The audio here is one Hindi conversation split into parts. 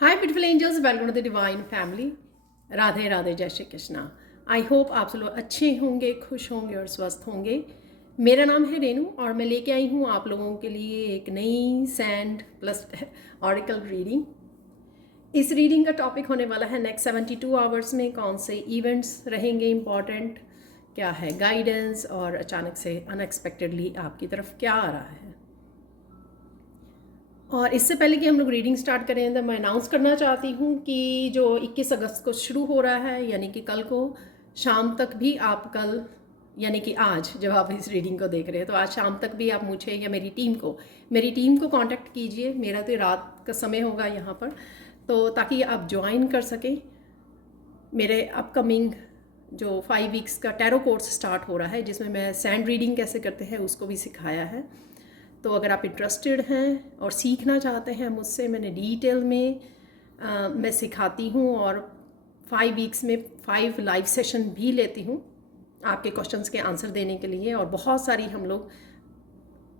Hi beautiful angels, welcome to the divine family. Radhe Radhe, जय श्री कृष्णा। आई होप आप सब लोग अच्छे होंगे, खुश होंगे और स्वस्थ होंगे। मेरा नाम है रेनू और मैं लेके आई हूँ आप लोगों के लिए एक नई सैंड प्लस ऑरिकल रीडिंग। इस रीडिंग का टॉपिक होने वाला है नेक्स्ट 72 आवर्स में कौन से इवेंट्स रहेंगे इम्पॉर्टेंट, क्या है गाइडेंस और अचानक से अनएक्सपेक्टेडली आपकी तरफ क्या आ रहा है। और इससे पहले कि हम लोग रीडिंग स्टार्ट करें तो मैं अनाउंस करना चाहती हूँ कि जो 21 अगस्त को शुरू हो रहा है, यानी कि कल को शाम तक भी आप यानी कि आज जब आप इस रीडिंग को देख रहे हैं तो आज शाम तक भी आप मुझे या मेरी टीम को कांटेक्ट कीजिए। मेरा तो रात का समय होगा यहाँ पर, तो ताकि आप ज्वाइन कर सकें। मेरे अपकमिंग जो 5 वीक्स का टैरो कोर्स स्टार्ट हो रहा है, जिसमें मैं सैंड रीडिंग कैसे करते हैं उसको भी सिखाया है। तो अगर आप इंटरेस्टेड हैं और सीखना चाहते हैं मुझसे, मैंने डिटेल में मैं सिखाती हूँ और 5 वीक्स में 5 लाइव सेशन भी लेती हूँ आपके क्वेश्चंस के आंसर देने के लिए। और बहुत सारी हम लोग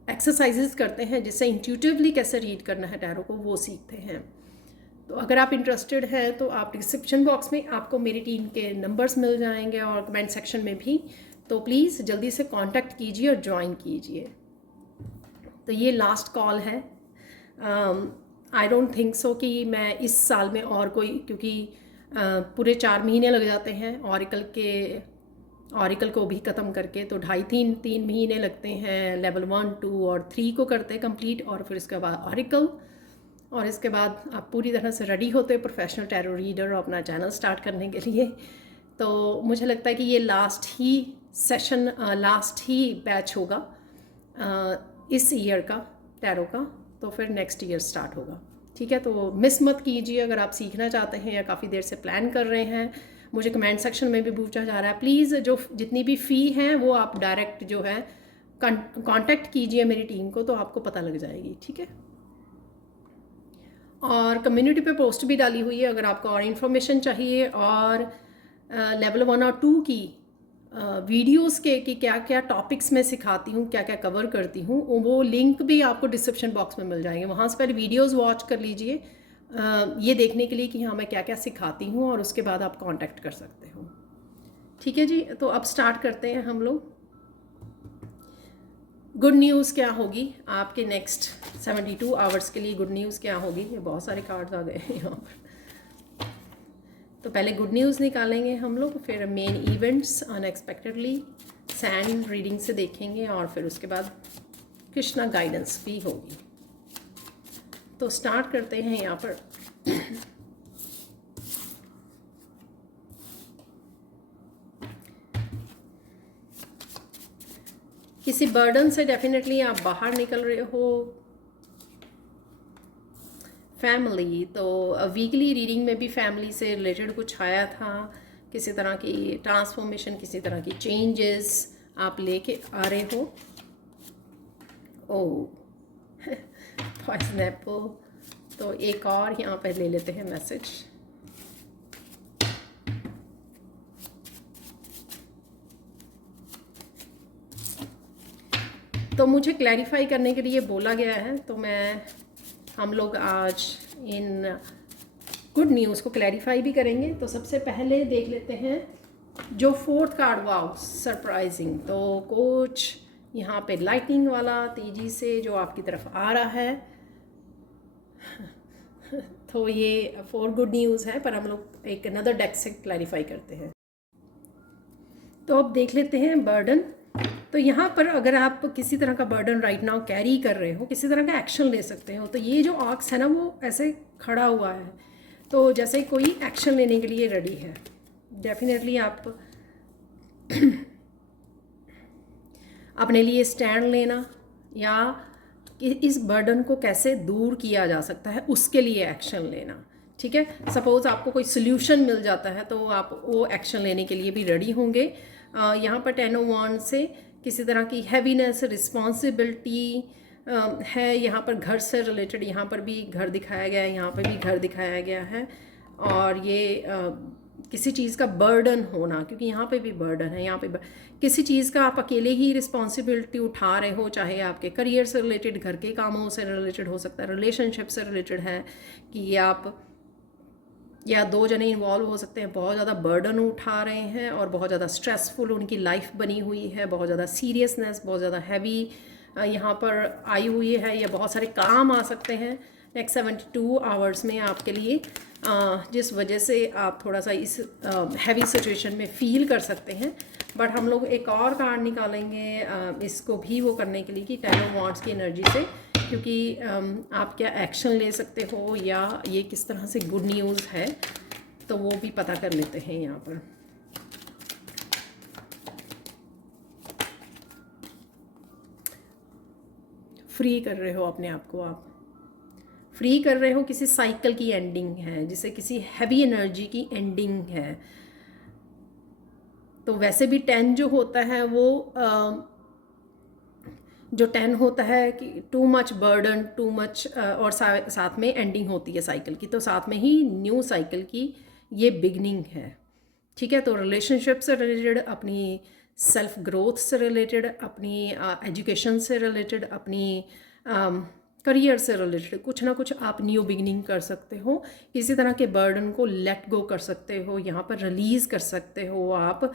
एक्सरसाइजेस करते हैं जिससे इंट्यूटिवली कैसे रीड करना है टैरो को, वो सीखते हैं। तो अगर आप इंटरेस्टेड हैं तो आप डिस्क्रिप्शन बॉक्स में आपको मेरी टीम के नंबर्स मिल जाएंगे और कमेंट सेक्शन में भी। तो प्लीज़ जल्दी से कांटेक्ट कीजिए और ज्वाइन कीजिए। तो ये लास्ट कॉल है। आई डोंट थिंक सो कि मैं इस साल में और कोई, क्योंकि पूरे 4 महीने लग जाते हैं ऑरिकल को भी ख़त्म करके, तो 2.5-3 महीने लगते हैं लेवल 1, 2 और 3 को करते कंप्लीट, और फिर इसके बाद ऑरिकल, और इसके बाद आप पूरी तरह से रेडी होते प्रोफेशनल टैरो रीडर और अपना चैनल स्टार्ट करने के लिए। तो मुझे लगता है कि ये लास्ट ही बैच होगा इस ईयर का टैरो का। तो फिर नेक्स्ट ईयर स्टार्ट होगा, ठीक है। तो मिस मत कीजिए। अगर आप सीखना चाहते हैं या काफ़ी देर से प्लान कर रहे हैं, मुझे कमेंट सेक्शन में भी पूछा जा रहा है, प्लीज़ जो जितनी भी फ़ी हैं वो आप डायरेक्ट जो है कांटेक्ट कीजिए मेरी टीम को, तो आपको पता लग जाएगी, ठीक है। और कम्युनिटी पे पोस्ट भी डाली हुई है अगर आपको और इन्फॉर्मेशन चाहिए, और लेवल 1 और 2 की वीडियोस के कि क्या क्या टॉपिक्स मैं सिखाती हूँ, क्या क्या कवर करती हूँ, वो लिंक भी आपको डिस्क्रिप्शन बॉक्स में मिल जाएंगे। वहाँ से पहले वीडियोस वॉच कर लीजिए ये देखने के लिए कि हाँ मैं क्या क्या सिखाती हूँ, और उसके बाद आप कांटेक्ट कर सकते हो, ठीक है जी। तो अब स्टार्ट करते हैं हम लोग। गुड न्यूज़ क्या होगी आपके नेक्स्ट 72 आवर्स के लिए? गुड न्यूज़ क्या होगी? ये बहुत सारे कार्ड्स आ गए हैं यहाँ पर। तो पहले गुड न्यूज़ निकालेंगे हम लोग, फिर main events unexpectedly sand reading से देखेंगे, और फिर उसके बाद कृष्णा गाइडेंस भी होगी। तो स्टार्ट करते हैं यहाँ पर। किसी बर्डन से डेफिनेटली आप बाहर निकल रहे हो। फैमिली, तो वीकली रीडिंग में भी फैमिली से रिलेटेड कुछ आया था, किसी तरह की ट्रांसफॉर्मेशन, किसी तरह की चेंजेस आप लेके आ रहे हो। ओह पॉइजन एप्पल। तो एक और यहाँ पर ले लेते हैं मैसेज। तो मुझे क्लैरिफाई करने के लिए बोला गया है, तो हम लोग आज इन गुड न्यूज़ को क्लैरिफाई भी करेंगे। तो सबसे पहले देख लेते हैं जो 4th कार्ड, वाओ सरप्राइजिंग। तो कुछ यहाँ पे लाइटनिंग वाला तेज़ी से जो आपकी तरफ आ रहा है तो ये 4 गुड न्यूज़ है, पर हम लोग एक अनदर डेक से क्लैरिफाई करते हैं। तो अब देख लेते हैं बर्डन। तो यहाँ पर अगर आप किसी तरह का बर्डन राइट नाउ कैरी कर रहे हो, किसी तरह का एक्शन ले सकते हो। तो ये जो ऑक्स है ना, वो ऐसे खड़ा हुआ है, तो जैसे कोई एक्शन लेने के लिए रेडी है। डेफिनेटली आप अपने लिए स्टैंड लेना, या कि इस बर्डन को कैसे दूर किया जा सकता है उसके लिए एक्शन लेना, ठीक है। सपोज़ आपको कोई सोल्यूशन मिल जाता है तो आप वो एक्शन लेने के लिए भी रेडी होंगे। यहाँ पर 10 ऑफ वांड से किसी तरह की हैवीनेस, रिस्पॉन्सिबिलिटी है। यहाँ पर घर से रिलेटेड, यहाँ पर भी घर दिखाया गया है, यहाँ पर भी घर दिखाया गया है। और ये किसी चीज़ का बर्डन होना, क्योंकि यहाँ पे भी बर्डन है। यहाँ पे किसी चीज़ का आप अकेले ही रिस्पॉन्सिबिलिटी उठा रहे हो, चाहे आपके करियर से रिलेटेड, घर के कामों से रिलेटेड हो सकता है, रिलेशनशिप से रिलेटेड है, कि आप या 2 जने इन्वॉल्व हो सकते हैं, बहुत ज़्यादा बर्डन उठा रहे हैं और बहुत ज़्यादा स्ट्रेसफुल उनकी लाइफ बनी हुई है, बहुत ज़्यादा सीरियसनेस, बहुत ज़्यादा हैवी यहाँ पर आई हुई है, या बहुत सारे काम आ सकते हैं नेक्स्ट 72 आवर्स में आपके लिए, जिस वजह से आप थोड़ा सा इस हैवी सिचुएशन में फील कर सकते हैं। बट हम लोग एक और कार्ड निकालेंगे इसको भी वो करने के लिए कि 10 ऑफ वांड्स की एनर्जी से, क्योंकि आप क्या एक्शन ले सकते हो या ये किस तरह से गुड न्यूज़ है, तो वो भी पता कर लेते हैं यहाँ पर। फ्री कर रहे हो अपने आप को, आप फ्री कर रहे हो, किसी साइकिल की एंडिंग है, जिसे किसी हैवी एनर्जी की एंडिंग है। तो वैसे भी 10 जो होता है वो जो 10 होता है कि too much burden, too much, और साथ में एंडिंग होती है साइकिल की, तो साथ में ही न्यू साइकिल की ये बिगनिंग है। ठीक है, तो रिलेशनशिप से रिलेटेड, अपनी सेल्फ ग्रोथ से रिलेटेड, अपनी एजुकेशन से रिलेटेड, अपनी करियर से रिलेटेड कुछ ना कुछ आप न्यू बिगनिंग कर सकते हो। किसी तरह के बर्डन को लेट गो कर सकते हो, यहाँ पर रिलीज़ कर सकते हो आप,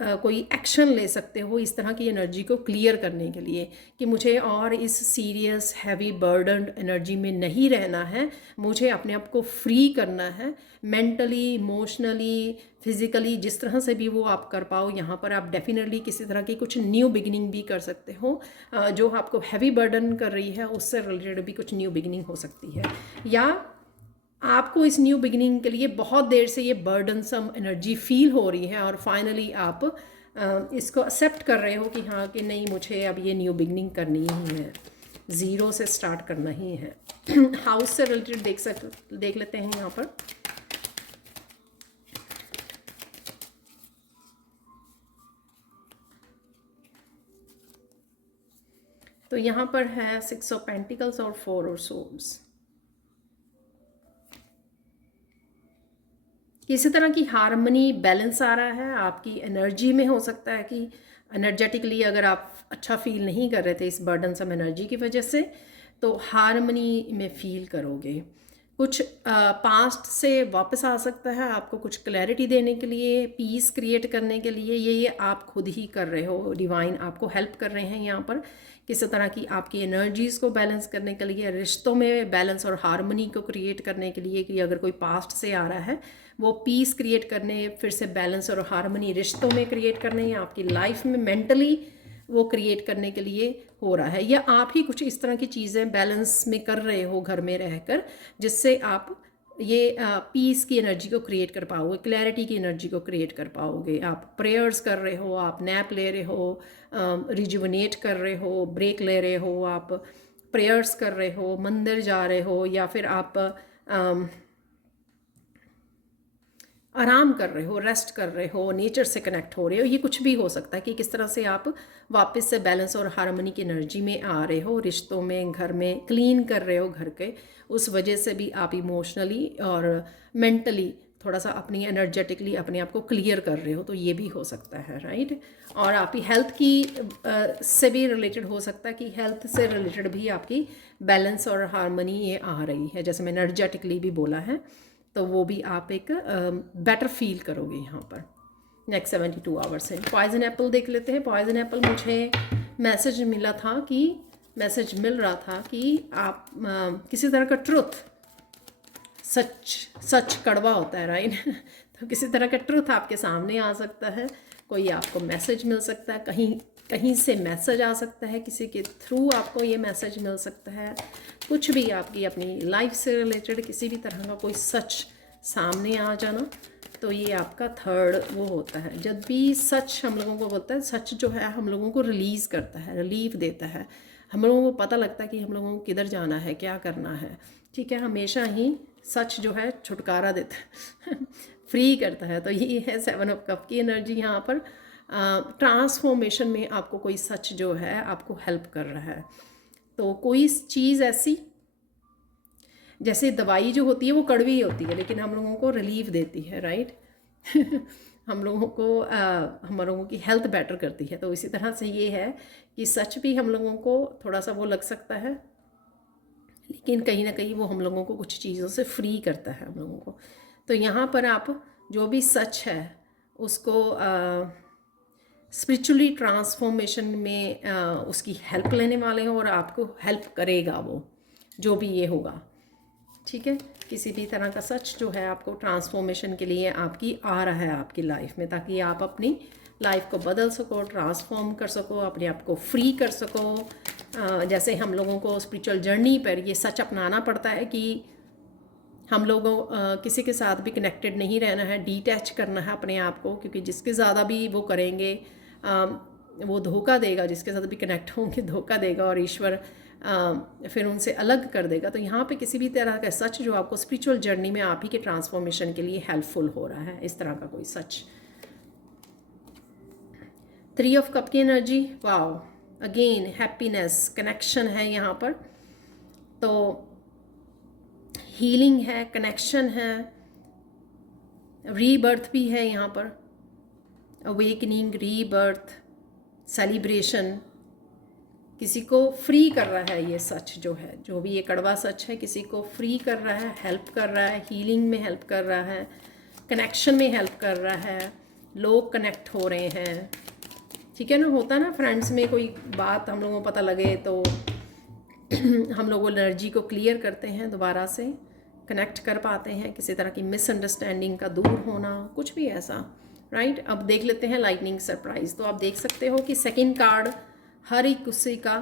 कोई एक्शन ले सकते हो इस तरह की एनर्जी को क्लियर करने के लिए कि मुझे और इस सीरियस हैवी बर्डन्ड एनर्जी में नहीं रहना है, मुझे अपने आप को फ्री करना है, मेंटली, इमोशनली, फिज़िकली, जिस तरह से भी वो आप कर पाओ। यहाँ पर आप डेफिनेटली किसी तरह की कुछ न्यू बिगिनिंग भी कर सकते हो, जो आपको हैवी बर्डन कर रही है उससे रिलेटेड भी कुछ न्यू बिगिनिंग हो सकती है, या आपको इस न्यू बिगिनिंग के लिए बहुत देर से ये बर्डनसम एनर्जी फील हो रही है और फाइनली आप इसको एक्सेप्ट कर रहे हो कि हाँ, कि नहीं, मुझे अब ये न्यू बिगिनिंग करनी ही है, ज़ीरो से स्टार्ट करना ही है। हाउस से रिलेटेड देख लेते हैं यहाँ पर। तो यहाँ पर है 6 ऑफ पेंटिकल्स और 4 ऑफ सोर्ड्स। किसी तरह की हार्मनी, बैलेंस आ रहा है आपकी एनर्जी में। हो सकता है कि एनर्जेटिकली अगर आप अच्छा फील नहीं कर रहे थे इस बर्डन सम एनर्जी की वजह से, तो हार्मनी में फील करोगे। कुछ पास्ट से वापस आ सकता है आपको कुछ क्लैरिटी देने के लिए, पीस क्रिएट करने के लिए। ये आप खुद ही कर रहे हो, डिवाइन आपको हेल्प कर रहे हैं यहाँ पर किसी तरह की आपकी एनर्जीज़ को बैलेंस करने के लिए, रिश्तों में बैलेंस और हार्मनी को क्रिएट करने के लिए, कि अगर कोई पास्ट से आ रहा है वो पीस क्रिएट करने, फिर से बैलेंस और हार्मनी रिश्तों में क्रिएट करने, या आपकी लाइफ में मेंटली वो क्रिएट करने के लिए हो रहा है, या आप ही कुछ इस तरह की चीज़ें बैलेंस में कर रहे हो घर में रहकर, जिससे आप ये पीस की एनर्जी को क्रिएट कर पाओगे, क्लैरिटी की एनर्जी को क्रिएट कर पाओगे। आप प्रेयर्स कर रहे हो, आप नैप ले रहे हो, रिजुवनेट कर रहे हो, ब्रेक ले रहे हो, आप प्रेयर्स कर रहे हो, मंदिर जा रहे हो, या फिर आप आराम कर रहे हो, रेस्ट कर रहे हो, नेचर से कनेक्ट हो रहे हो। ये कुछ भी हो सकता है कि किस तरह से आप वापस से बैलेंस और हार्मनी की एनर्जी में आ रहे हो, रिश्तों में, घर में क्लीन कर रहे हो घर के, उस वजह से भी आप इमोशनली और मेंटली थोड़ा सा अपनी एनर्जेटिकली अपने आप को क्लियर कर रहे हो, तो ये भी हो सकता है, राइट। और आपकी हेल्थ की से भी रिलेटेड हो सकता है कि हेल्थ से रिलेटेड भी आपकी बैलेंस और हार्मनी ये आ रही है, जैसे मैं एनर्जेटिकली भी बोला है, तो वो भी आप एक बेटर फील करोगे यहाँ पर नेक्स्ट 72 आवर्स से। पॉइजन एप्पल देख लेते हैं। पॉइजन एप्पल, मुझे मैसेज मिला था कि मिल रहा था कि आप किसी तरह का ट्रुथ, सच कड़वा होता है, राइट। तो किसी तरह का ट्रुथ आपके सामने आ सकता है, कोई आपको मैसेज मिल सकता है, कहीं से मैसेज आ सकता है, किसी के थ्रू आपको ये मैसेज मिल सकता है। कुछ भी आपकी अपनी लाइफ से रिलेटेड किसी भी तरह का कोई सच सामने आ जाना, तो ये आपका थर्ड वो होता है। जब भी सच हम लोगों को बोलता है, सच जो है हम लोगों को रिलीज़ करता है, रिलीफ देता है, हम लोगों को पता लगता है कि हम लोगों को किधर जाना है, क्या करना है। ठीक है, हमेशा ही सच जो है छुटकारा देता है फ्री करता है। तो ये है 7 ऑफ कप की एनर्जी। यहाँ पर ट्रांसफॉर्मेशन में आपको कोई सच जो है आपको हेल्प कर रहा है। तो कोई चीज़ ऐसी, जैसे दवाई जो होती है वो कड़वी होती है, लेकिन हम लोगों को रिलीफ देती है, राइट। हम लोगों की हेल्थ बेटर करती है। तो इसी तरह से ये है कि सच भी हम लोगों को थोड़ा सा वो लग सकता है, लेकिन कहीं ना कहीं वो हम लोगों को कुछ चीज़ों से फ्री करता है हम लोगों को। तो यहाँ पर आप जो भी सच है उसको स्पिरिचुअली ट्रांसफॉर्मेशन में उसकी हेल्प लेने वाले हैं और आपको हेल्प करेगा वो जो भी ये होगा, ठीक है। किसी भी तरह का सच जो है आपको ट्रांसफॉर्मेशन के लिए आपकी आ रहा है आपकी लाइफ में, ताकि आप अपनी लाइफ को बदल सको, ट्रांसफॉर्म कर सको, अपने आप को फ्री कर सको। जैसे हम लोगों को स्पिरिचुअल जर्नी पर ये सच अपनाना पड़ता है कि हम लोगों किसी के साथ भी कनेक्टेड नहीं रहना है, डिटैच करना है अपने आप को, क्योंकि जिसके ज़्यादा भी वो करेंगे वो धोखा देगा, जिसके साथ भी कनेक्ट होंगे धोखा देगा और ईश्वर फिर उनसे अलग कर देगा। तो यहाँ पे किसी भी तरह का सच जो आपको स्पिरिचुअल जर्नी में आप ही के ट्रांसफॉर्मेशन के लिए हेल्पफुल हो रहा है, इस तरह का कोई सच। 3 ऑफ कप की energy, wow, again happiness, connection है यहाँ पर, तो हीलिंग है, कनेक्शन है, रीबर्थ भी है यहाँ पर, अवेकनिंग, रीबर्थ, सेलिब्रेशन, किसी को फ्री कर रहा है ये सच जो है, जो भी ये कड़वा सच है किसी को फ्री कर रहा है, हेल्प कर रहा है, हीलिंग में हेल्प कर रहा है, कनेक्शन में हेल्प कर रहा है, लोग कनेक्ट हो रहे हैं, ठीक है ना। होता है ना फ्रेंड्स में कोई बात हम लोगों को पता लगे तो हम लोग एनर्जी को क्लियर करते हैं, दोबारा से कनेक्ट कर पाते हैं, किसी तरह की मिसअंडरस्टैंडिंग का दूर होना, कुछ भी ऐसा, राइट। अब देख लेते हैं लाइटनिंग सरप्राइज। तो आप देख सकते हो कि सेकंड कार्ड हर एक किसी का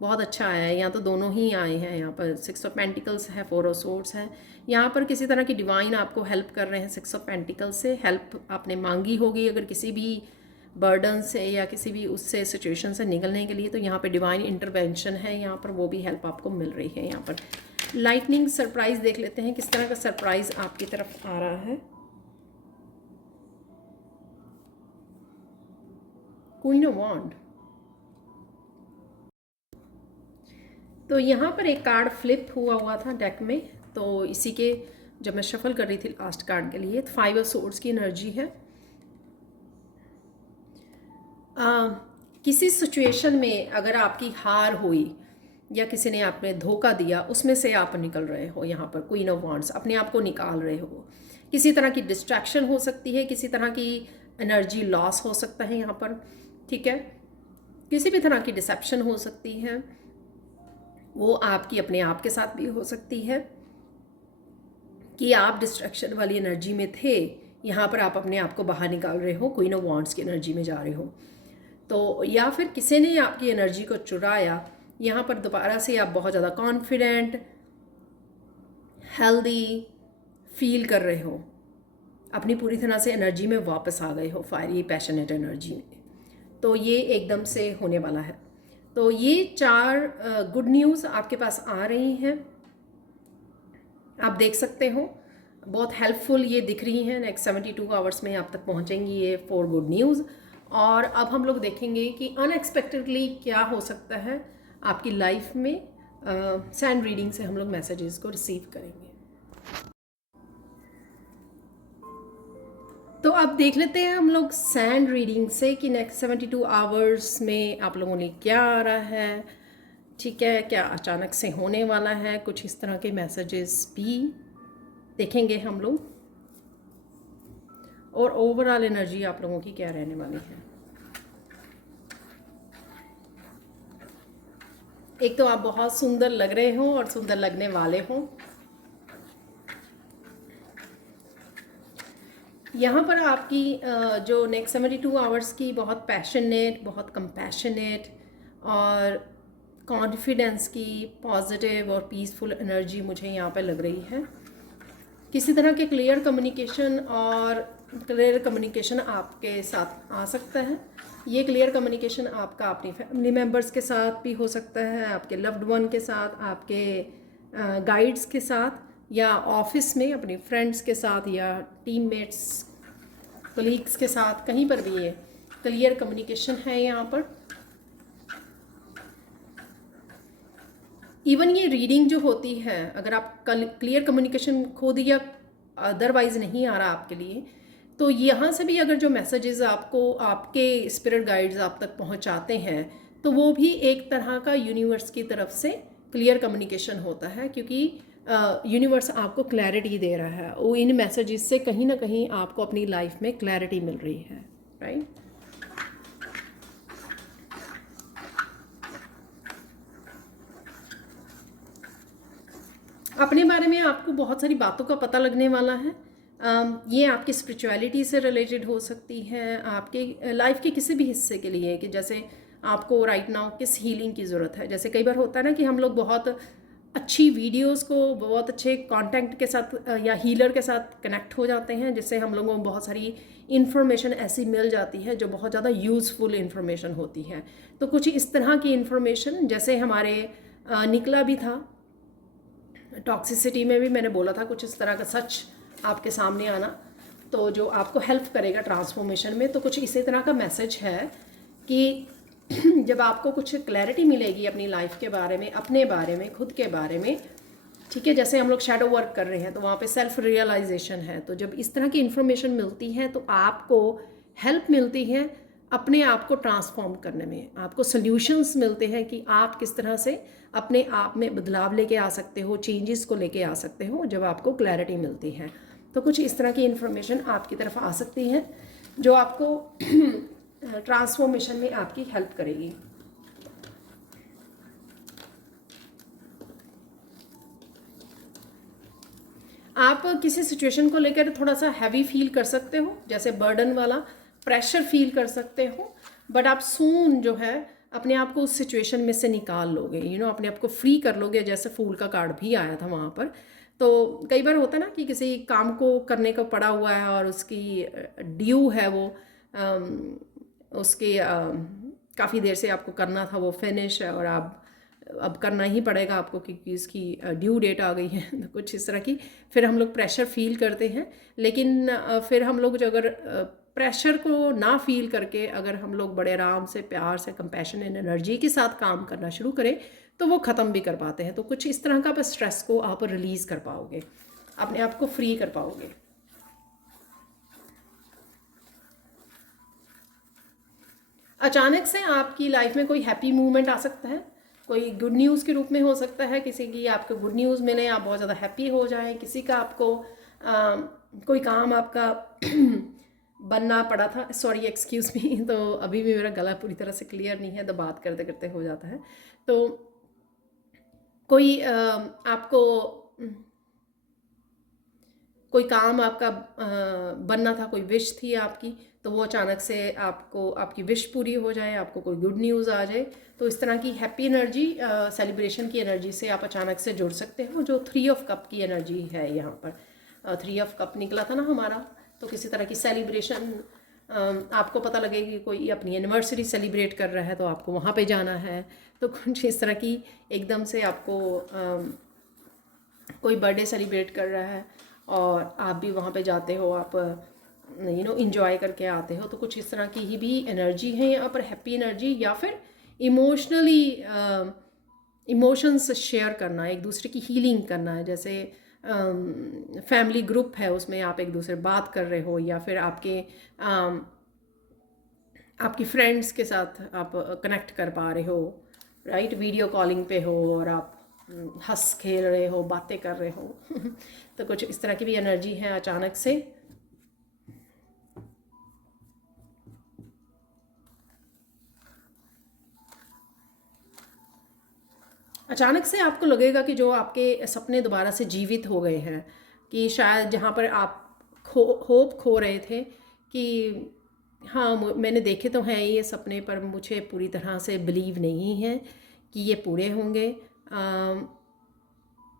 बहुत अच्छा आया है, यहाँ तो दोनों ही आए हैं, यहाँ पर 6 ऑफ पेंटिकल्स है, 4 ऑफ सोर्ड्स है, यहाँ पर किसी तरह की डिवाइन आपको हेल्प कर रहे हैं। 6 ऑफ पेंटिकल्स से हेल्प आपने मांगी होगी अगर किसी भी बर्डन से या किसी भी उससे सिचुएशन से निकलने के लिए, तो यहाँ पे डिवाइन इंटरवेंशन है, यहाँ पर वो भी हेल्प आपको मिल रही है। यहाँ पर लाइटनिंग सरप्राइज देख लेते हैं किस तरह का सरप्राइज आपकी तरफ आ रहा है। क्वीन ऑफ वॉन्ड, तो यहाँ पर एक कार्ड फ्लिप हुआ था डेक में, तो इसी के जब मैं शफल कर रही थी लास्ट कार्ड के लिए, तो 5 ऑफ सोर्ड्स की एनर्जी है। किसी सिचुएशन में अगर आपकी हार हुई या किसी ने आपने धोखा दिया, उसमें से आप निकल रहे हो। यहाँ पर क्वीन ऑफ वॉन्ड्स, अपने आप को निकाल रहे हो। किसी तरह की डिस्ट्रैक्शन हो सकती है, किसी तरह की एनर्जी लॉस हो सकता है यहाँ पर, ठीक है। किसी भी तरह की डिसेप्शन हो सकती है, वो आपकी अपने आप के साथ भी हो सकती है कि आप डिस्ट्रैक्शन वाली एनर्जी में थे, यहाँ पर आप अपने आप को बाहर निकाल रहे हो, क्वीन ऑफ वॉन्ड्स की एनर्जी में जा रहे हो। तो या फिर किसी ने आपकी एनर्जी को चुराया, यहाँ पर दोबारा से आप बहुत ज़्यादा कॉन्फिडेंट, हेल्दी फील कर रहे हो, अपनी पूरी तरह से एनर्जी में वापस आ गए हो, फायरी पैशनेट एनर्जी में। तो ये एकदम से होने वाला है। तो ये 4 गुड न्यूज़ आपके पास आ रही हैं, आप देख सकते हो, बहुत हेल्पफुल ये दिख रही हैं। नेक्स्ट 72 आवर्स में आप तक पहुंचेंगी ये 4 गुड न्यूज़। और अब हम लोग देखेंगे कि अनएक्सपेक्टेडली क्या हो सकता है आपकी लाइफ में। सैंड रीडिंग से हम लोग मैसेजेस को रिसीव करेंगे। तो अब देख लेते हैं हम लोग सैंड रीडिंग से कि नेक्स्ट 72 आवर्स में आप लोगों ने क्या आ रहा है, ठीक है, क्या अचानक से होने वाला है। कुछ इस तरह के मैसेजेस भी देखेंगे हम लोग, और ओवरऑल एनर्जी आप लोगों की क्या रहने वाली है। एक तो आप बहुत सुंदर लग रहे हो और सुंदर लगने वाले हो। यहाँ पर आपकी जो नेक्स्ट 72 आवर्स की बहुत पैशनेट, बहुत कंपैशनेट और कॉन्फिडेंस की पॉजिटिव और पीसफुल एनर्जी मुझे यहाँ पे लग रही है। किसी तरह के क्लियर कम्युनिकेशन आपके साथ आ सकता है। ये क्लियर कम्युनिकेशन आपका अपनी फैमिली मेम्बर्स के साथ भी हो सकता है, आपके लव्ड वन के साथ, आपके गाइड्स के साथ, या ऑफिस में अपने फ्रेंड्स के साथ, या टीममेट्स, कलीग्स के साथ, कहीं पर भी ये क्लियर कम्युनिकेशन है यहाँ पर। इवन ये रीडिंग जो होती है, अगर आप क्लियर कम्युनिकेशन खो दिया, अदरवाइज नहीं आ रहा आपके लिए, तो यहाँ से भी अगर जो मैसेजेस आपको आपके स्पिरिट गाइड्स आप तक पहुँचाते हैं, तो वो भी एक तरह का यूनिवर्स की तरफ से क्लियर कम्युनिकेशन होता है। क्योंकि यूनिवर्स आपको क्लैरिटी दे रहा है, वो इन मैसेजेस से कहीं ना कहीं आपको अपनी लाइफ में क्लैरिटी मिल रही है, राइट। अपने बारे में आपको बहुत सारी बातों का पता लगने वाला है। ये आपकी स्पिरिचुअलिटी से रिलेटेड हो सकती है, आपके लाइफ के किसी भी हिस्से के लिए, कि जैसे आपको राइट नाउ किस हीलिंग की ज़रूरत है। जैसे कई बार होता है ना कि हम लोग बहुत अच्छी वीडियोस को बहुत अच्छे कांटेक्ट के साथ या हीलर के साथ कनेक्ट हो जाते हैं, जिससे हम लोगों को बहुत सारी इन्फॉर्मेशन ऐसी मिल जाती है जो बहुत ज़्यादा यूज़फुल इन्फॉर्मेशन होती है। तो कुछ इस तरह की इन्फॉर्मेशन जैसे हमारे निकला भी था टॉक्सिसिटी में भी, मैंने बोला था कुछ इस तरह का सच आपके सामने आना, तो जो आपको हेल्प करेगा ट्रांसफॉर्मेशन में। तो कुछ इसी तरह का मैसेज है कि जब आपको कुछ क्लैरिटी मिलेगी अपनी लाइफ के बारे में, अपने बारे में, खुद के बारे में, ठीक है, जैसे हम लोग शैडो वर्क कर रहे हैं तो वहाँ पे सेल्फ रियलाइजेशन है। तो जब इस तरह की इन्फॉर्मेशन मिलती है तो आपको हेल्प मिलती है अपने आप को ट्रांसफॉर्म करने में, आपको सल्यूशंस मिलते हैं कि आप किस तरह से अपने आप में बदलाव लेके आ सकते हो, चेंजेस को लेके आ सकते हो जब आपको क्लैरिटी मिलती है। तो कुछ इस तरह की इन्फॉर्मेशन आपकी तरफ आ सकती है जो आपको ट्रांसफॉर्मेशन में आपकी हेल्प करेगी। आप किसी सिचुएशन को लेकर थोड़ा सा हैवी फील कर सकते हो, जैसे बर्डन वाला प्रेशर फील कर सकते हो, बट आप सून जो है अपने आप को उस सिचुएशन में से निकाल लोगे, अपने आप को फ्री कर लोगे। जैसे फूल का कार्ड भी आया था वहाँ पर। तो कई बार होता है ना कि किसी काम को करने को पड़ा हुआ है और उसकी ड्यू है वो, उसके काफ़ी देर से आपको करना था वो फिनिश है, और आप अब करना ही पड़ेगा आपको क्योंकि इसकी ड्यू डेट आ गई है। तो कुछ इस तरह की फिर हम लोग प्रेशर फील करते हैं। लेकिन फिर हम लोग जो अगर प्रेशर को ना फील करके अगर हम लोग बड़े आराम से, प्यार से, कंपैशन एंड एनर्जी के साथ काम करना शुरू करें तो वो ख़त्म भी कर पाते हैं। तो कुछ इस तरह का आप स्ट्रेस को आप रिलीज़ कर पाओगे, अपने आप को फ्री कर पाओगे। अचानक से आपकी लाइफ में कोई हैप्पी मूवमेंट आ सकता है, कोई गुड न्यूज़ के रूप में हो सकता है, किसी की आपको गुड न्यूज़ मिले, आप बहुत ज़्यादा हैप्पी हो जाएं, किसी का आपको कोई काम आपका बनना पड़ा था, सॉरी एक्सक्यूज़ मी, तो अभी भी मेरा गला पूरी तरह से क्लियर नहीं है तो बात करते करते हो जाता है। तो कोई आपको कोई काम आपका बनना था, कोई विश थी आपकी, तो वो अचानक से आपको आपकी विश पूरी हो जाए, आपको कोई गुड न्यूज़ आ जाए। तो इस तरह की हैप्पी एनर्जी, सेलिब्रेशन की एनर्जी से आप अचानक से जुड़ सकते हो, जो 3 ऑफ कप की एनर्जी है यहाँ पर। 3 ऑफ कप निकला था ना हमारा, तो किसी तरह की सेलिब्रेशन आपको पता लगेगी, कोई अपनी एनिवर्सरी सेलिब्रेट कर रहा है तो आपको वहाँ पे जाना है। तो कुछ इस तरह की एकदम से आपको कोई बर्थडे सेलिब्रेट कर रहा है और आप भी वहाँ पे जाते हो, आप इंजॉय करके आते हो। तो कुछ इस तरह की ही भी एनर्जी है यहाँ पर, हैप्पी एनर्जी, या फिर इमोशनली इमोशंस शेयर करना, एक दूसरे की हीलिंग करना है। जैसे फैमिली ग्रुप है, उसमें आप एक दूसरे बात कर रहे हो, या फिर आपकी फ्रेंड्स के साथ आप कनेक्ट कर पा रहे हो, राइट, वीडियो कॉलिंग पे हो और आप हंस खेल रहे हो, बातें कर रहे हो। तो कुछ इस तरह की भी एनर्जी है अचानक से। अचानक से आपको लगेगा कि जो आपके सपने दोबारा से जीवित हो गए हैं, कि शायद जहाँ पर आप होप खो रहे थे कि हाँ मैंने देखे तो हैं ये सपने, पर मुझे पूरी तरह से बिलीव नहीं है कि ये पूरे होंगे।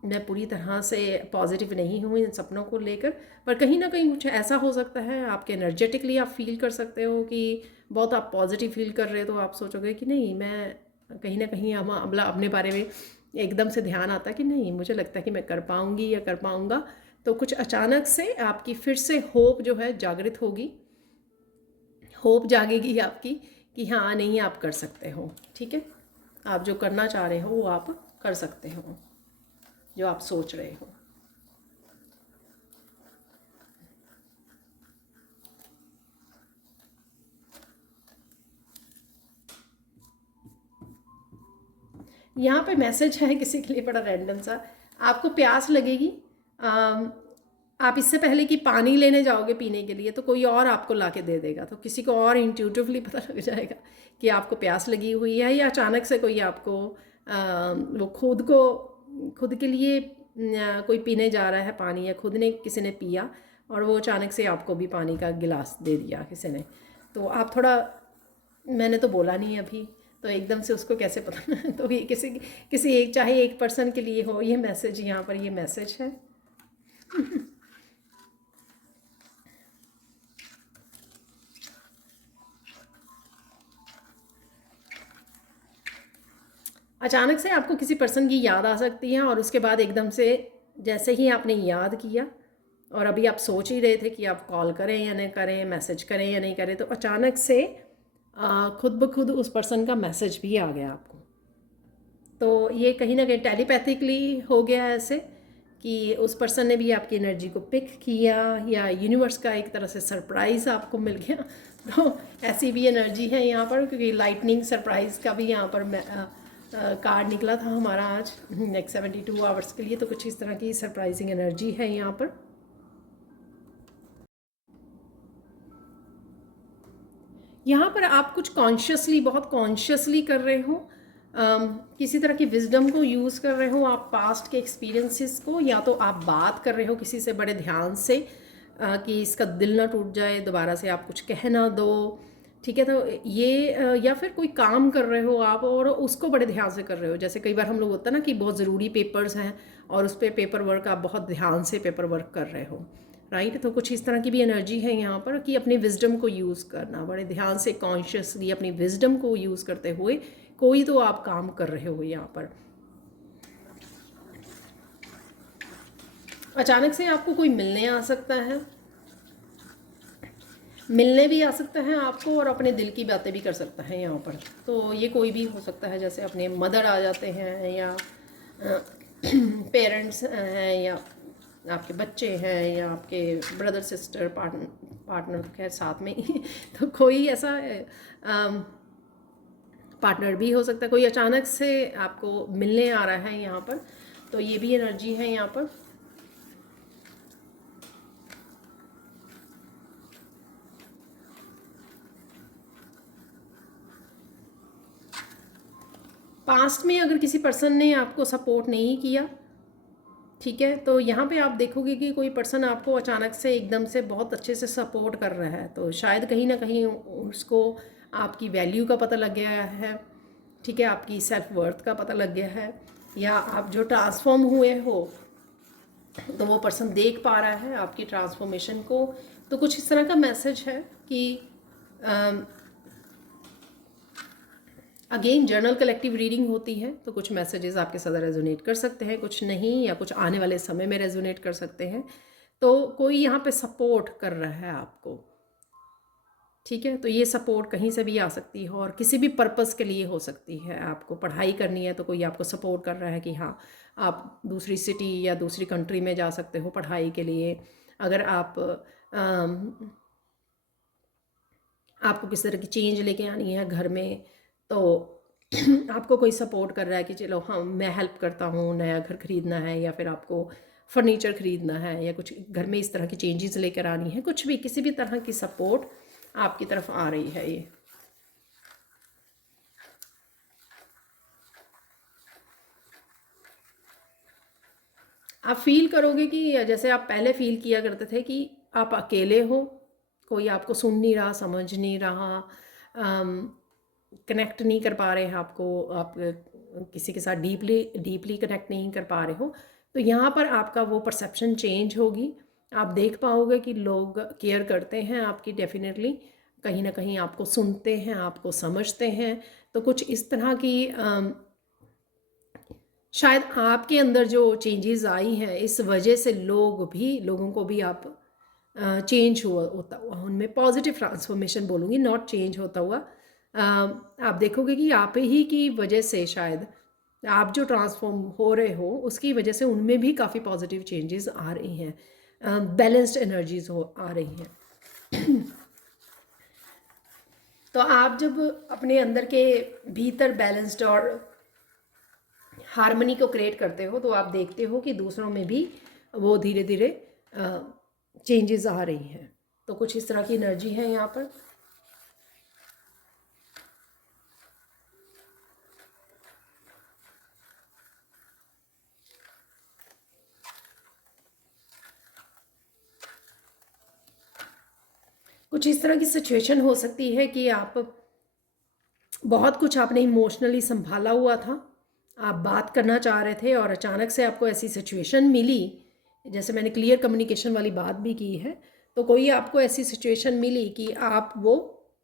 मैं पूरी तरह से पॉजिटिव नहीं हूँ इन सपनों को लेकर, पर कहीं ना कहीं कुछ ऐसा हो सकता है आपके एनर्जेटिकली आप फील कर सकते हो कि बहुत आप पॉजिटिव फील कर रहे हो, तो आप सोचोगे कि नहीं, मैं कहीं ना कहीं अपने बारे में एकदम से ध्यान आता है कि नहीं, मुझे लगता है कि मैं कर पाऊँगी या कर पाऊँगा। तो कुछ अचानक से आपकी फिर से होप जो है जागृत होगी, होप जागेगी आपकी कि हाँ नहीं, आप कर सकते हो, ठीक है, आप जो करना चाह रहे हो वो आप कर सकते हो, जो आप सोच रहे हो। यहाँ पे मैसेज है किसी के लिए बड़ा रैंडम सा, आपको प्यास लगेगी। आप इससे पहले कि पानी लेने जाओगे पीने के लिए तो कोई और आपको ला के दे देगा, तो किसी को और इंट्यूटिवली पता लग जाएगा कि आपको प्यास लगी हुई है, या अचानक से कोई आपको वो खुद के लिए कोई पीने जा रहा है पानी, या खुद ने किसी ने पिया और वो अचानक से आपको भी पानी का गिलास दे दिया किसी ने, तो आप थोड़ा, मैंने तो बोला नहीं अभी, तो एकदम से उसको कैसे पता तो ये किसी एक, चाहे एक पर्सन के लिए हो ये मैसेज, यहाँ पर ये मैसेज है। अचानक से आपको किसी पर्सन की याद आ सकती है और उसके बाद एकदम से जैसे ही आपने याद किया और अभी आप सोच ही रहे थे कि आप कॉल करें या नहीं करें, मैसेज करें या नहीं करें, तो अचानक से खुद ब खुद उस पर्सन का मैसेज भी आ गया आपको। तो ये कहीं ना कहीं टेलीपैथिकली हो गया ऐसे कि उस पर्सन ने भी आपकी एनर्जी को पिक किया, या यूनिवर्स का एक तरह से सरप्राइज़ आपको मिल गया। तो ऐसी भी एनर्जी है यहाँ पर, क्योंकि लाइटनिंग सरप्राइज़ का भी यहाँ पर कार्ड निकला था हमारा आज नेक्स्ट 72 आवर्स के लिए, तो कुछ इस तरह की सरप्राइजिंग एनर्जी है यहाँ पर। यहाँ पर आप कुछ कॉन्शियसली, बहुत कॉन्शियसली कर रहे हो, किसी तरह की विजडम को यूज़ कर रहे हो आप, पास्ट के एक्सपीरियंसेस को, या तो आप बात कर रहे हो किसी से बड़े ध्यान से कि इसका दिल ना टूट जाए, दोबारा से आप कुछ कह ना दो, ठीक है। तो ये या फिर कोई काम कर रहे हो आप और उसको बड़े ध्यान से कर रहे हो, जैसे कई बार हम लोग होता है ना कि बहुत ज़रूरी पेपर्स हैं और उस पर पेपर वर्क आप बहुत ध्यान से पेपर वर्क कर रहे हो, राइट। तो कुछ इस तरह की भी एनर्जी है यहाँ पर कि अपनी विजडम को यूज़ करना, बड़े ध्यान से कॉन्शियसली अपनी विजडम को यूज़ करते हुए कोई तो आप काम कर रहे हो यहाँ पर। अचानक से आपको कोई मिलने आ सकता है, मिलने भी आ सकता है आपको, और अपने दिल की बातें भी कर सकता है यहाँ पर। तो ये कोई भी हो सकता है, जैसे अपने मदर आ जाते हैं, या पेरेंट्स हैं, या आपके बच्चे हैं, या आपके ब्रदर सिस्टर, पार्टनर तो खैर साथ में ही तो कोई ऐसा पार्टनर भी हो सकता है, कोई अचानक से आपको मिलने आ रहा है यहाँ पर। तो ये भी एनर्जी है यहाँ पर। पास्ट में अगर किसी पर्सन ने आपको सपोर्ट नहीं किया, ठीक है, तो यहाँ पे आप देखोगे कि कोई पर्सन आपको अचानक से एकदम से बहुत अच्छे से सपोर्ट कर रहा है, तो शायद कहीं ना कहीं उसको आपकी वैल्यू का पता लग गया है, ठीक है, आपकी सेल्फ वर्थ का पता लग गया है, या आप जो ट्रांसफॉर्म हुए हो तो वो पर्सन देख पा रहा है आपकी ट्रांसफॉर्मेशन को। तो कुछ इस तरह का मैसेज है कि अगेन जर्नल कलेक्टिव रीडिंग होती है, तो कुछ मैसेजेस आपके साथ रेजोनेट कर सकते हैं, कुछ नहीं, या कुछ आने वाले समय में रेजोनेट कर सकते हैं। तो कोई यहाँ पे सपोर्ट कर रहा है आपको, ठीक है। तो ये सपोर्ट कहीं से भी आ सकती है और किसी भी पर्पस के लिए हो सकती है। आपको पढ़ाई करनी है तो कोई आपको सपोर्ट कर रहा है कि हाँ आप दूसरी सिटी या दूसरी कंट्री में जा सकते हो पढ़ाई के लिए। अगर आपको किस तरह की चेंज लेके आनी है घर में, तो आपको कोई सपोर्ट कर रहा है कि चलो हाँ मैं हेल्प करता हूँ, नया घर खरीदना है, या फिर आपको फर्नीचर खरीदना है, या कुछ घर में इस तरह की चेंजेस लेकर आनी है, कुछ भी किसी भी तरह की सपोर्ट आपकी तरफ आ रही है। ये आप फील करोगे कि जैसे आप पहले फील किया करते थे कि आप अकेले हो, कोई आपको सुन नहीं रहा, समझ नहीं रहा, कनेक्ट नहीं कर पा रहे हैं आपको, आप किसी के साथ डीपली कनेक्ट नहीं कर पा रहे हो। तो यहाँ पर आपका वो परसेप्शन चेंज होगी, आप देख पाओगे कि लोग केयर करते हैं आपकी, डेफिनेटली कहीं ना कहीं आपको सुनते हैं, आपको समझते हैं। तो कुछ इस तरह की शायद आपके अंदर जो चेंजेस आई हैं इस वजह से लोगों को भी आप चेंज होता हुआ, उनमें पॉजिटिव ट्रांसफॉर्मेशन बोलूँगी, नॉट चेंज होता हुआ। आप देखोगे कि आप ही की वजह से शायद आप जो ट्रांसफॉर्म हो रहे हो उसकी वजह से उनमें भी काफ़ी पॉजिटिव चेंजेस आ रही हैं, बैलेंस्ड एनर्जीज आ रही हैं। तो आप जब अपने अंदर के भीतर बैलेंस्ड और हार्मनी को क्रिएट करते हो तो आप देखते हो कि दूसरों में भी वो धीरे धीरे चेंजेस आ रही हैं। तो कुछ इस तरह की एनर्जी है यहाँ पर। कुछ इस तरह की सिचुएशन हो सकती है कि आप बहुत कुछ आपने इमोशनली संभाला हुआ था, आप बात करना चाह रहे थे और अचानक से आपको ऐसी सिचुएशन मिली, जैसे मैंने क्लियर कम्युनिकेशन वाली बात भी की है, तो कोई आपको ऐसी सिचुएशन मिली कि आप वो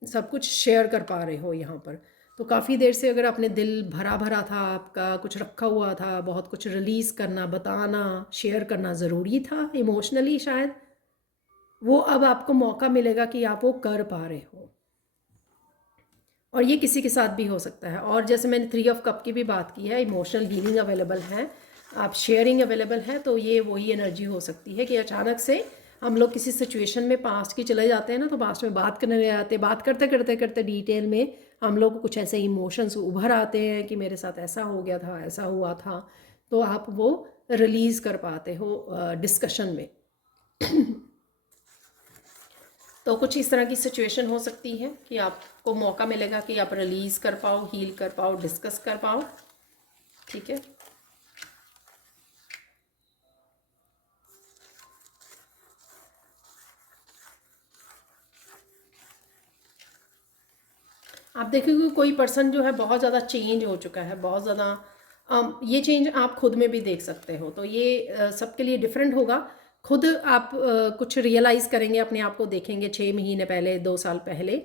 सब कुछ शेयर कर पा रहे हो यहाँ पर। तो काफ़ी देर से अगर अपने दिल भरा भरा था, आपका कुछ रखा हुआ था, बहुत कुछ रिलीज़ करना, बताना, शेयर करना ज़रूरी था इमोशनली शायद, वो अब आपको मौका मिलेगा कि आप वो कर पा रहे हो। और ये किसी के साथ भी हो सकता है। और जैसे मैंने 3 ऑफ कप की भी बात की है, इमोशनल हीलिंग अवेलेबल है, आप शेयरिंग अवेलेबल है, तो ये वही एनर्जी हो सकती है कि अचानक से हम लोग किसी सिचुएशन में पास्ट की चले जाते हैं ना, तो पास्ट में बात करने लग जाते हैं, बात करते करते करते डिटेल में हम लोग को कुछ ऐसे इमोशंस उभर आते हैं कि मेरे साथ ऐसा हो गया था, ऐसा हुआ था, तो आप वो रिलीज़ कर पाते हो डिस्कशन में। तो कुछ इस तरह की सिचुएशन हो सकती है कि आपको मौका मिलेगा कि आप रिलीज़ कर पाओ, हील कर पाओ, डिस्कस कर पाओ। ठीक है, आप देखोगे कोई पर्सन जो है बहुत ज़्यादा चेंज हो चुका है, बहुत ज़्यादा। ये चेंज आप खुद में भी देख सकते हो, तो ये सबके लिए डिफरेंट होगा। खुद आप कुछ रियलाइज़ करेंगे, अपने आप को देखेंगे 6 महीने पहले, 2 साल पहले,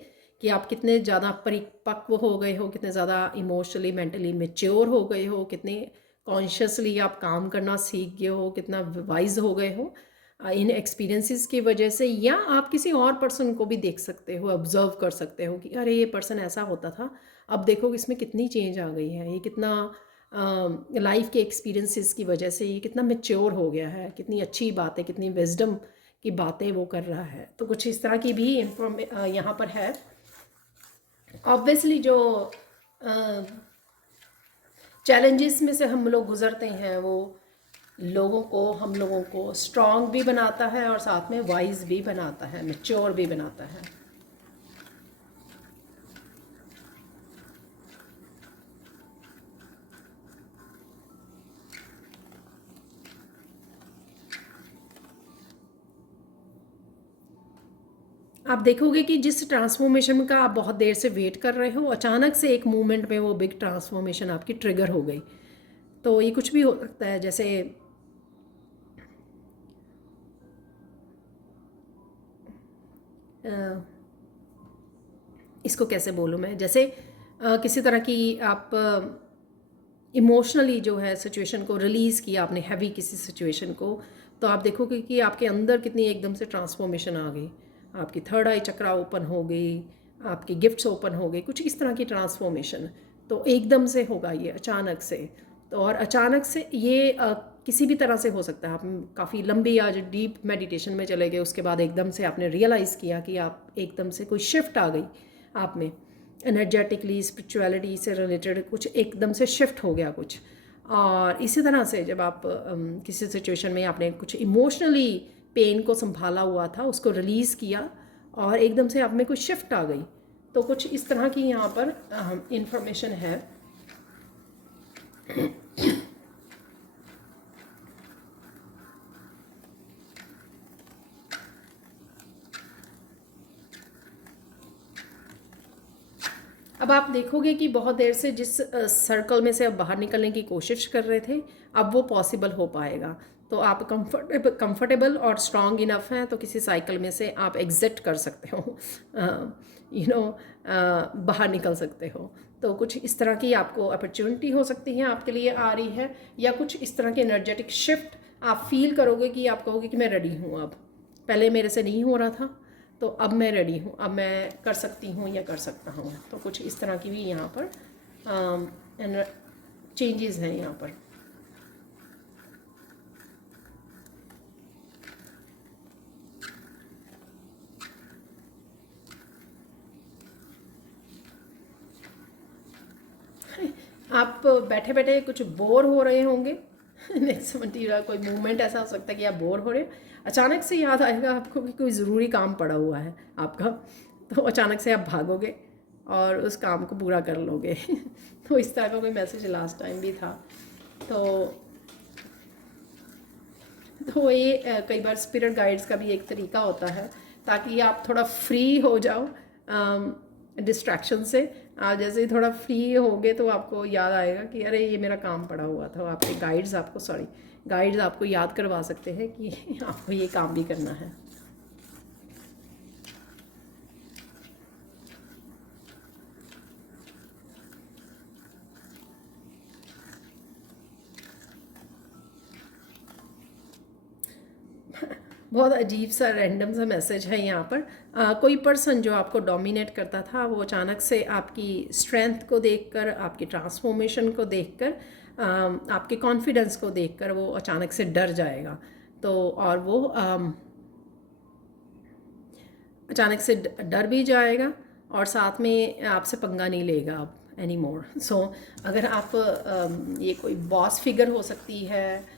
कि आप कितने ज़्यादा परिपक्व हो गए हो, कितने ज़्यादा इमोशनली मेंटली मेच्योर हो गए हो, कितने कॉन्शियसली आप काम करना सीख गए हो, कितना वाइज हो गए हो इन एक्सपीरियंसेस की वजह से। या आप किसी और पर्सन को भी देख सकते हो, ऑब्जर्व कर सकते हो कि अरे ये पर्सन ऐसा होता था, अब देखो इसमें कितनी चेंज आ गई है, ये कितना लाइफ के एक्सपीरियंसेस की वजह से ये कितना मेच्योर हो गया है, कितनी अच्छी बातें, कितनी विजडम की बातें वो कर रहा है। तो कुछ इस तरह की भी यहाँ पर है। ऑब्वियसली जो चैलेंजेस में से हम लोग गुजरते हैं वो हम लोगों को स्ट्रॉन्ग भी बनाता है और साथ में वाइज भी बनाता है, मैच्योर भी बनाता है। आप देखोगे कि जिस ट्रांसफॉर्मेशन का आप बहुत देर से वेट कर रहे हो, अचानक से एक मोमेंट में वो बिग ट्रांसफॉर्मेशन आपकी ट्रिगर हो गई। तो ये कुछ भी हो सकता है, जैसे इसको कैसे बोलूँ मैं, जैसे किसी तरह की आप इमोशनली जो है सिचुएशन को रिलीज़ किया आपने, हैवी किसी सिचुएशन को, तो आप देखोगे कि आपके अंदर कितनी एकदम से ट्रांसफॉर्मेशन आ गई, आपकी थर्ड आई चक्रा ओपन हो गई, आपकी गिफ्ट्स ओपन हो गई, कुछ इस तरह की ट्रांसफॉर्मेशन। तो एकदम से होगा ये, अचानक से। तो और अचानक से ये किसी भी तरह से हो सकता है। आप काफ़ी लंबी आज डीप मेडिटेशन में चले गए, उसके बाद एकदम से आपने रियलाइज़ किया कि आप एकदम से कोई शिफ्ट आ गई आप में, एनर्जेटिकली स्पिरिचुअलिटी से रिलेटेड कुछ एकदम से शिफ्ट हो गया कुछ। और इसी तरह से जब आप किसी सिचुएशन में आपने कुछ इमोशनली पेन को संभाला हुआ था, उसको रिलीज़ किया और एकदम से आप में कुछ शिफ्ट आ गई। तो कुछ इस तरह की यहाँ पर इंफॉर्मेशन है। अब आप देखोगे कि बहुत देर से जिस सर्कल में से अब बाहर निकलने की कोशिश कर रहे थे, अब वो पॉसिबल हो पाएगा। तो आप कंफर्टेबल और स्ट्रांग इनफ हैं, तो किसी साइकिल में से आप एग्जिट कर सकते हो, बाहर निकल सकते हो। तो कुछ इस तरह की आपको अपॉर्चुनिटी हो सकती है, आपके लिए आ रही है, या कुछ इस तरह की एनर्जेटिक शिफ्ट आप फील करोगे कि आप कहोगे कि मैं रेडी हूँ, अब पहले मेरे से नहीं हो रहा था, तो अब मैं रेडी हूँ, अब मैं कर सकती हूँ या कर सकता हूँ। तो कुछ इस तरह की भी यहाँ पर चेंजेस हैं यहाँ पर। आप बैठे बैठे कुछ बोर हो रहे होंगे। नेक्स्ट मंथीरा कोई मूवमेंट ऐसा हो सकता है कि आप बोर हो रहे हो, अचानक से याद आएगा आपको कि कोई ज़रूरी काम पड़ा हुआ है आपका, तो अचानक से आप भागोगे और उस काम को पूरा कर लोगे। तो इस तरह का कोई मैसेज लास्ट टाइम भी था। तो ये कई बार स्पिरिट गाइड्स का भी एक तरीका होता है ताकि आप थोड़ा फ्री हो जाओ डिस्ट्रैक्शन से। आप जैसे ही थोड़ा फ्री होगे तो आपको याद आएगा कि अरे ये मेरा काम पड़ा हुआ था। आपके गाइड्स आपको याद करवा सकते हैं कि आपको ये काम भी करना है। बहुत अजीब सा रैंडम सा मैसेज है यहाँ पर। कोई पर्सन जो आपको डोमिनेट करता था वो अचानक से आपकी स्ट्रेंथ को देखकर, आपकी ट्रांसफॉर्मेशन को देखकर, आपके कॉन्फिडेंस को देखकर वो अचानक से डर जाएगा। तो और वो अचानक से डर भी जाएगा और साथ में आपसे पंगा नहीं लेगा अब एनी मोर। सो अगर आप ये कोई बॉस फिगर हो सकती है,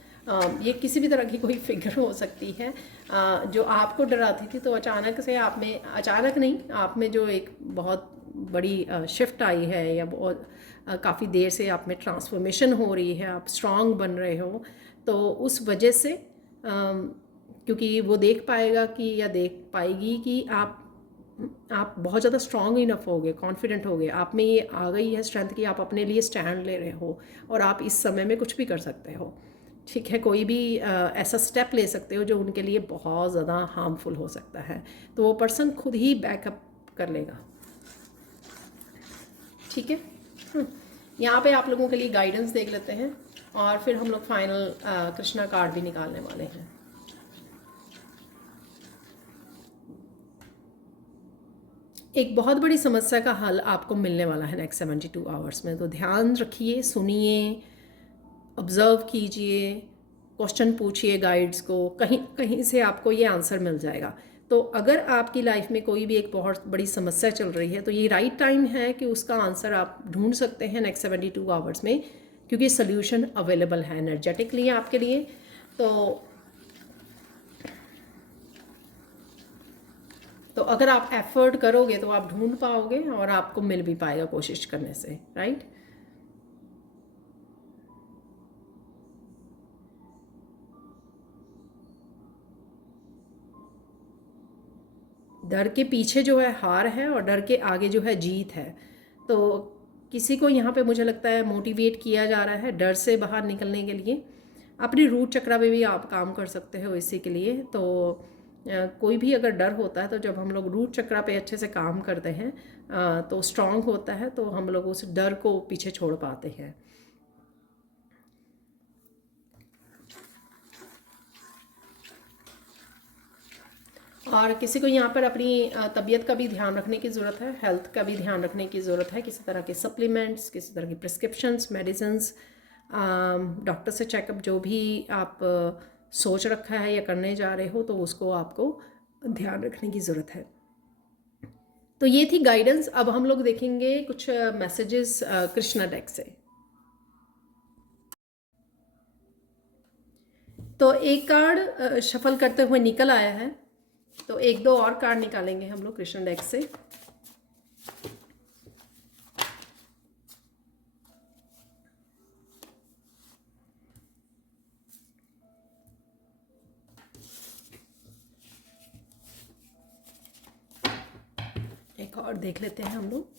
ये किसी भी तरह की कोई फिगर हो सकती है जो आपको डराती थी, तो अचानक से आप में, अचानक नहीं, आप में जो एक बहुत बड़ी शिफ्ट आई है या बहुत काफ़ी देर से आप में ट्रांसफॉर्मेशन हो रही है, आप स्ट्रांग बन रहे हो, तो उस वजह से क्योंकि वो देख पाएगा कि या देख पाएगी कि आप बहुत ज़्यादा स्ट्रांग इनफ हो गए, कॉन्फिडेंट हो गए, आप में ये आ गई है स्ट्रेंथ कि आप अपने लिए स्टैंड ले रहे हो और आप इस समय में कुछ भी कर सकते हो। ठीक है, कोई भी ऐसा स्टेप ले सकते हो जो उनके लिए बहुत ज़्यादा हार्मफुल हो सकता है, तो वो पर्सन खुद ही बैकअप कर लेगा। ठीक है, यहाँ पे आप लोगों के लिए गाइडेंस देख लेते हैं और फिर हम लोग फाइनल कृष्णा कार्ड भी निकालने वाले हैं। एक बहुत बड़ी समस्या का हल आपको मिलने वाला है नेक्स्ट 72 आवर्स में, तो ध्यान रखिए, सुनिए, ऑब्ज़र्व कीजिए, क्वेश्चन पूछिए गाइड्स को, कहीं कहीं से आपको ये आंसर मिल जाएगा। तो अगर आपकी लाइफ में कोई भी एक बहुत बड़ी समस्या चल रही है तो ये राइट टाइम है कि उसका आंसर आप ढूंढ सकते हैं नेक्स्ट 72 आवर्स में, क्योंकि सोल्यूशन अवेलेबल है एनर्जेटिकली आपके लिए। तो अगर आप एफर्ट करोगे तो आप ढूंढ पाओगे और आपको मिल भी पाएगा कोशिश करने से, राइट। डर के पीछे जो है हार है और डर के आगे जो है जीत है। तो किसी को यहाँ पे मुझे लगता है मोटिवेट किया जा रहा है डर से बाहर निकलने के लिए। अपनी रूट चक्रा पे भी आप काम कर सकते हो इसी के लिए। तो कोई भी अगर डर होता है तो जब हम लोग रूट चक्रा पे अच्छे से काम करते हैं तो स्ट्रांग होता है, तो हम लोग उस डर को पीछे छोड़ पाते हैं। और किसी को यहाँ पर अपनी तबीयत का भी ध्यान रखने की ज़रूरत है, हेल्थ का भी ध्यान रखने की ज़रूरत है। किसी तरह के सप्लीमेंट्स, किसी तरह की प्रिस्क्रिप्शंस, मेडिसिन्स, डॉक्टर से चेकअप जो भी आप सोच रखा है या करने जा रहे हो, तो उसको आपको ध्यान रखने की ज़रूरत है। तो ये थी गाइडेंस। अब हम लोग देखेंगे कुछ मैसेजेस कृष्णा डेक से। तो एक कार्ड शफल करते हुए निकल आया है, तो एक दो और कार्ड निकालेंगे हम लोग कृष्णा डेक से। एक और देख लेते हैं हम लोग।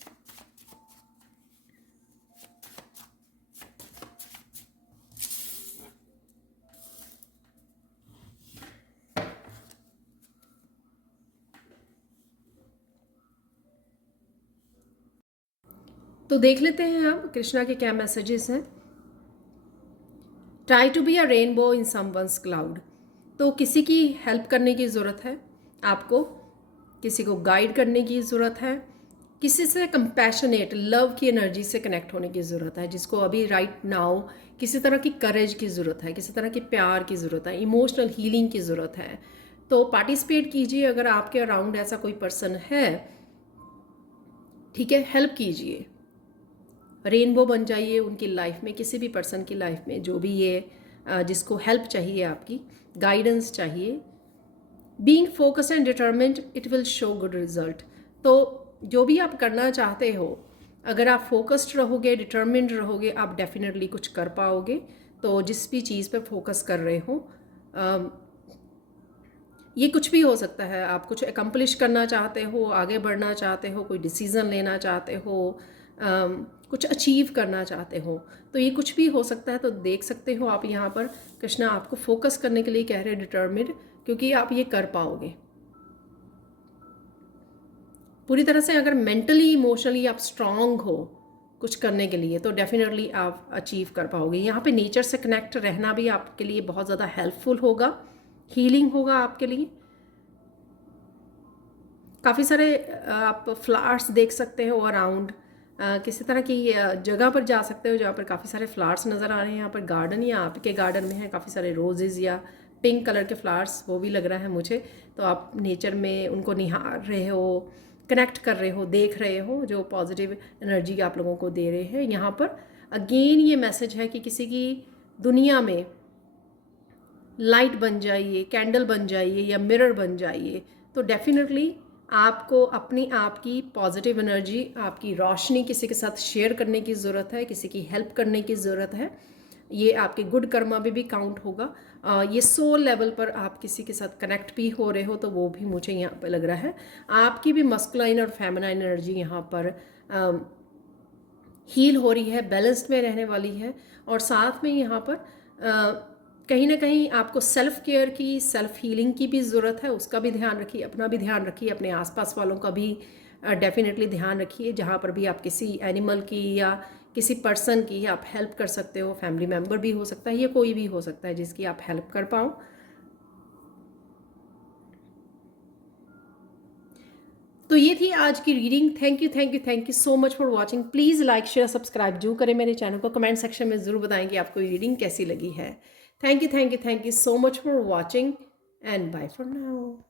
तो देख लेते हैं अब कृष्णा के क्या मैसेजेस हैं। Try to be a rainbow in someone's cloud. तो किसी की हेल्प करने की ज़रूरत है आपको, किसी को गाइड करने की ज़रूरत है, किसी से कंपैशनेट लव की एनर्जी से कनेक्ट होने की ज़रूरत है, जिसको अभी राइट नाउ किसी तरह की करेज की ज़रूरत है, किसी तरह की प्यार की ज़रूरत है, इमोशनल हीलिंग की ज़रूरत है। तो पार्टिसिपेट कीजिए अगर आपके अराउंड ऐसा कोई पर्सन है, ठीक है, हेल्प कीजिए। रेनबो बन जाइए उनकी लाइफ में, किसी भी पर्सन की लाइफ में, जो भी ये जिसको हेल्प चाहिए, आपकी गाइडेंस चाहिए। Being focused and determined it will show good result. तो जो भी आप करना चाहते हो, अगर आप फोकस्ड रहोगे, डिटर्मिन्ड रहोगे, आप डेफिनेटली कुछ कर पाओगे। तो जिस भी चीज़ पे फोकस कर रहे हो, ये कुछ भी हो सकता है। आप कुछ एकम्प्लिश करना चाहते हो, आगे बढ़ना चाहते हो, कोई डिसीज़न लेना चाहते हो, कुछ अचीव करना चाहते हो, तो ये कुछ भी हो सकता है। तो देख सकते हो आप यहाँ पर कृष्णा आपको फोकस करने के लिए कह रहे हैं, डिटर्मिन्ड, क्योंकि आप ये कर पाओगे पूरी तरह से। अगर मेंटली इमोशनली आप स्ट्रांग हो कुछ करने के लिए, तो डेफिनेटली आप अचीव कर पाओगे। यहाँ पे नेचर से कनेक्ट रहना भी आपके लिए बहुत ज़्यादा हेल्पफुल होगा, हीलिंग होगा आपके लिए। काफ़ी सारे आप फ्लावर्स देख सकते हो अराउंड, किसी तरह की जगह पर जा सकते हो जहाँ पर काफ़ी सारे फ्लावर्स नज़र आ रहे हैं। यहाँ पर गार्डन या आपके गार्डन में है काफ़ी सारे रोजेज़ या पिंक कलर के फ्लावर्स, वो भी लग रहा है मुझे। तो आप नेचर में उनको निहार रहे हो, कनेक्ट कर रहे हो, देख रहे हो, जो पॉजिटिव एनर्जी आप लोगों को दे रहे हैं। यहाँ पर अगेन ये मैसेज है कि किसी की दुनिया में लाइट बन जाइए, कैंडल बन जाइए या मिरर बन जाइए। तो डेफिनेटली आपको अपनी आप की पॉजिटिव एनर्जी, आपकी रोशनी किसी के साथ शेयर करने की ज़रूरत है, किसी की हेल्प करने की ज़रूरत है। ये आपके गुड कर्मा भी काउंट होगा। ये सोल लेवल पर आप किसी के साथ कनेक्ट भी हो रहे हो, तो वो भी मुझे यहाँ पर लग रहा है। आपकी भी मस्कुलाइन और फेमिनाइन एनर्जी यहाँ पर हील हो रही है, बैलेंस्ड में रहने वाली है। और साथ में यहाँ पर कहीं ना कहीं आपको सेल्फ केयर की, सेल्फ हीलिंग की भी ज़रूरत है। उसका भी ध्यान रखिए, अपना भी ध्यान रखिए, अपने आसपास वालों का भी डेफिनेटली ध्यान रखिए। जहाँ पर भी आप किसी एनिमल की या किसी पर्सन की आप हेल्प कर सकते हो, फैमिली मेम्बर भी हो सकता है, या कोई भी हो सकता है जिसकी आप हेल्प कर पाओ। तो ये थी आज की reading. Thank you, thank you, thank you so much for watching. Please like, share, subscribe जरूर करें मेरे चैनल को। कमेंट सेक्शन में ज़रूर बताएं कि आपको ये रीडिंग कैसी लगी है। Thank you, thank you, thank you so much for watching and bye for now.